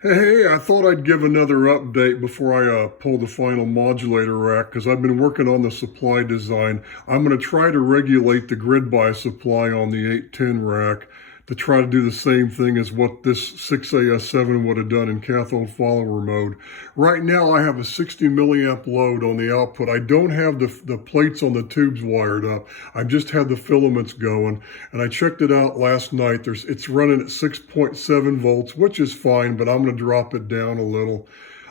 Hey, I thought I'd give another update before I pull the final modulator rack because I've been working on the supply design. I'm going to try to regulate the grid bias supply on the 810 rack to try to do the same thing as what this 6AS7 would have done in cathode follower mode. Right now I have a 60 milliamp load on the output. I don't have the plates on the tubes wired up. I've just had the filaments going, and I checked it out last night. It's running at 6.7 volts, which is fine, but I'm going to drop it down a little.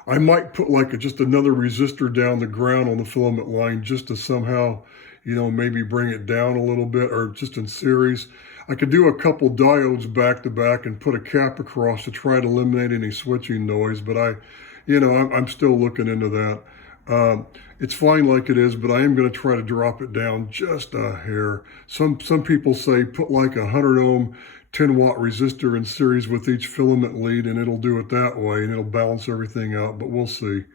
I might put like just another resistor down the ground on the filament line just to somehow, maybe bring it down a little bit, or just in series. I could do a couple diodes back to back and put a cap across to try to eliminate any switching noise, but I'm still looking into that. It's fine like it is, but I am going to try to drop it down just a hair. Some people say put like a 100 ohm 10 watt resistor in series with each filament lead, and it'll do it that way, and it'll balance everything out, but we'll see.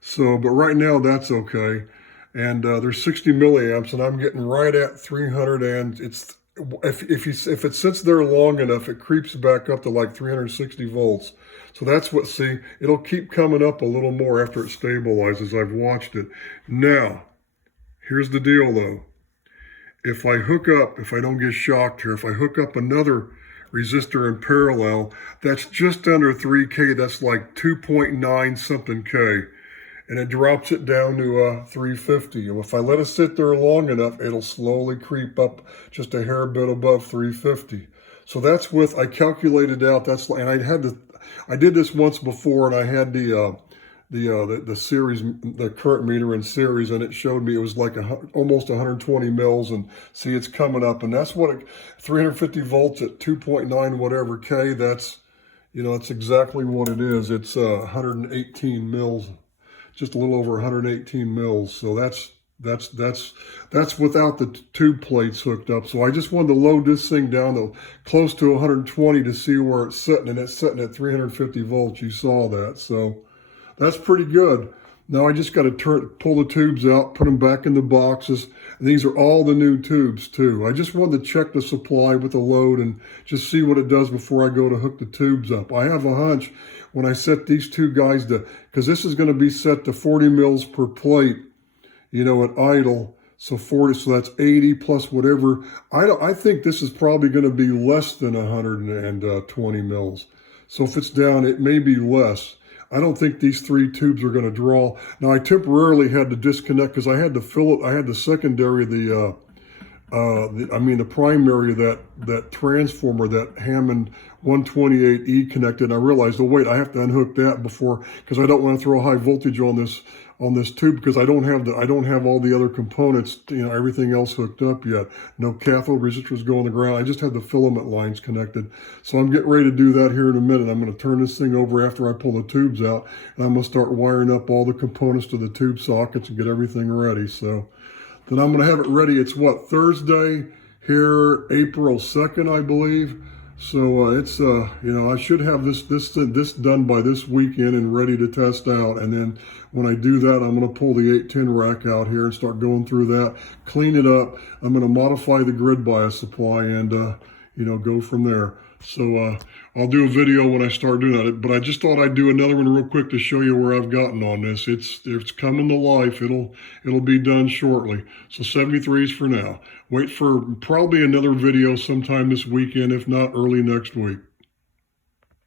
So, but right now that's okay. And there's 60 milliamps, and I'm getting right at 300, and it's if it sits there long enough, it creeps back up to like 360 volts. So that's what, see, it'll keep coming up a little more after it stabilizes. I've watched it. Now, here's the deal though. If I don't get shocked here, if I hook up another resistor in parallel, that's just under 3K, that's like 2.9 something K. And it drops it down to 350. And if I let it sit there long enough, it'll slowly creep up just a hair bit above 350. So that's I calculated out, and I did this once before, and I had the series, the current meter in series, and it showed me it was like almost 120 mils, and see, it's coming up, and that's 350 volts at 2.9 whatever K, that's exactly what it is. It's 118 mils. Just a little over 118 mils. So that's without the tube plates hooked up. So I just wanted to load this thing down to close to 120 to see where it's sitting, and it's sitting at 350 volts. You saw that. So that's pretty good. Now I just got to pull the tubes out, put them back in the boxes. And these are all the new tubes too. I just wanted to check the supply with the load and just see what it does before I go to hook the tubes up. I have a hunch when I set these two guys because this is going to be set to 40 mils per plate, at idle. So 40, so that's 80 plus whatever. I think this is probably going to be less than 120 mils. So if it's down, it may be less. I don't think these three tubes are going to draw. Now I temporarily had to disconnect because I had to fill it. I had the secondary, the primary of that transformer, that Hammond 128E connected. And I realized, oh wait, I have to unhook that before, because I don't want to throw high voltage on this tube, because I don't have all the other components, everything else hooked up yet. No cathode resistors go on the ground. I just have the filament lines connected. So I'm getting ready to do that here in a minute. I'm going to turn this thing over after I pull the tubes out, and I'm going to start wiring up all the components to the tube sockets and get everything ready. So then I'm going to have it ready. It's Thursday here, April 2nd, I believe. So I should have this done by this weekend and ready to test out. And then when I do that, I'm going to pull the 810 rack out here and start going through that, clean it up. I'm going to modify the grid bias supply and go from there. So I'll do a video when I start doing that. But I just thought I'd do another one real quick to show you where I've gotten on this. It's coming to life. It'll be done shortly. So 73s for now. Wait for probably another video sometime this weekend, if not early next week.